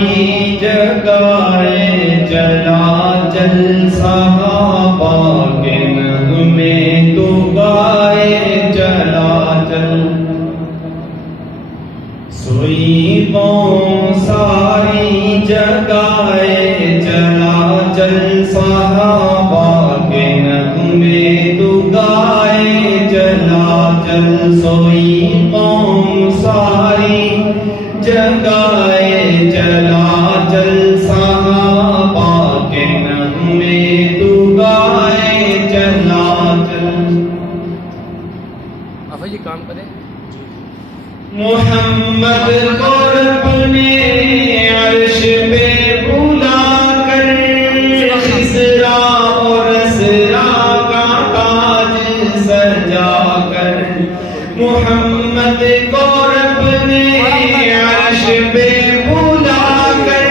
ساری جگائے چلا چل صحابہ کے نغمے تو گائے چلا چل سوئی قوم ساری جگائے چلا چل صحابہ کے نغمے تو گائے چلا چل سوئی قوم ساری جگائے چلا چل صحابہ کے نغمے تو گائے چلا چل آپ یہ کام کریں محمد کو رب نے عرش پہ بلا کر خسرا اور اسرا کا تاج سجا کر محمد کو رب نے عرش پہ بلا کر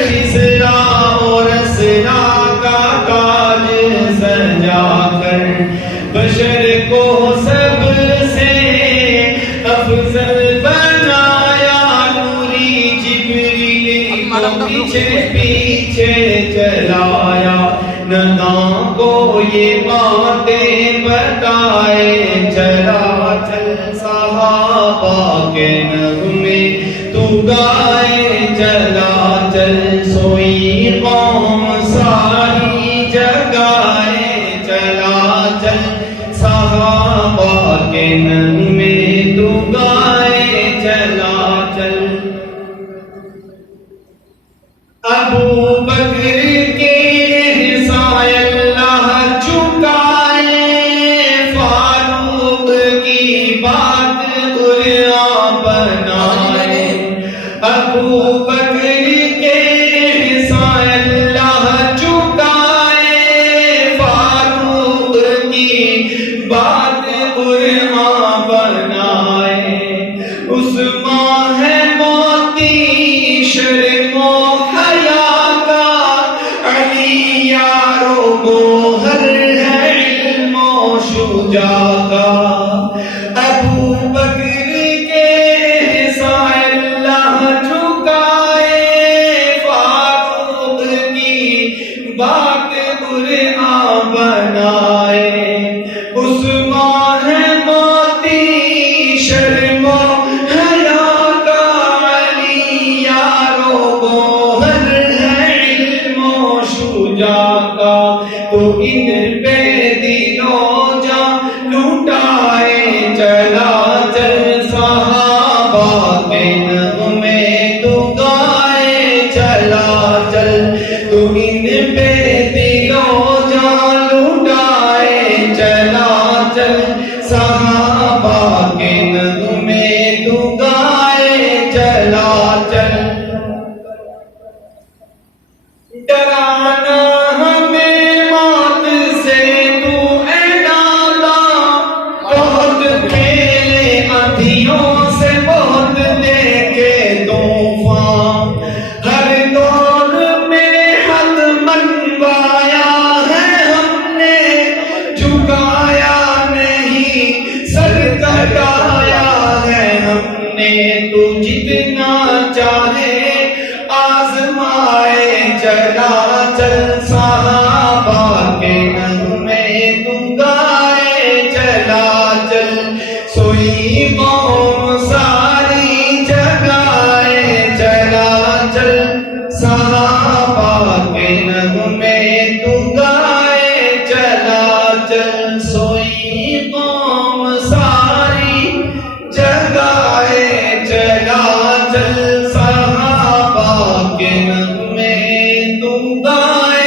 خسرا اور اسرا کا تاج سجا کر بشر کو سب سے افضل بنایا نوری جبریل کو پیچھے پیچھے چلایا نداں کو یہ باتیں بتائے چلا چل صحابہ کے نغمے تو گائے چلا چل سوئی قوم ساری جگائے چلا چل صحابہ کے نغمے تو گائے چلا چل ابو بکر کے سائے اللہ چکائے فاروق کی بات قرآن بنائے ابو بکر کے سائے اللہ چکائے فاروق کی بات قرآن بنائے عثمان ہے موتی شرم و حیا کا علی یارو گوہر ہے علم و شجاع کا ابو بکر کے سائے اللہ جھکائے فاروق کی بات قرآن بنائے عثمان ہے موتی شرم و حیا کا علی یارو گوہر ہے علم و شجاع کا تو ان پہ دل و جاں لٹائے چلا چل صحابہ کے نغمے تو گائے چلا چل تو ان پہ دل و جاں لٹائے چلا چل صحابہ کے نغمے تو گائے چلا چل ڈرانا ہمیں موت سے تو اے نالا بہت کھیلے اندھیوں سے بہت دیکھے طوفان ہر دور میں حد منوایا ہے ہم نے جھکایا نہیں سر کٹایا ہے ہم نے تو جتنا چاہے آزمائے چلا چل صحابہ کے نغمے تو گائے چلا چل سوئی قوم ساری جگائے چلا چل صحابہ کے نغمے تو گائے چلا چل سوئی قوم ساری جگائے چلا چل صحابہ کے نغمے تو گائے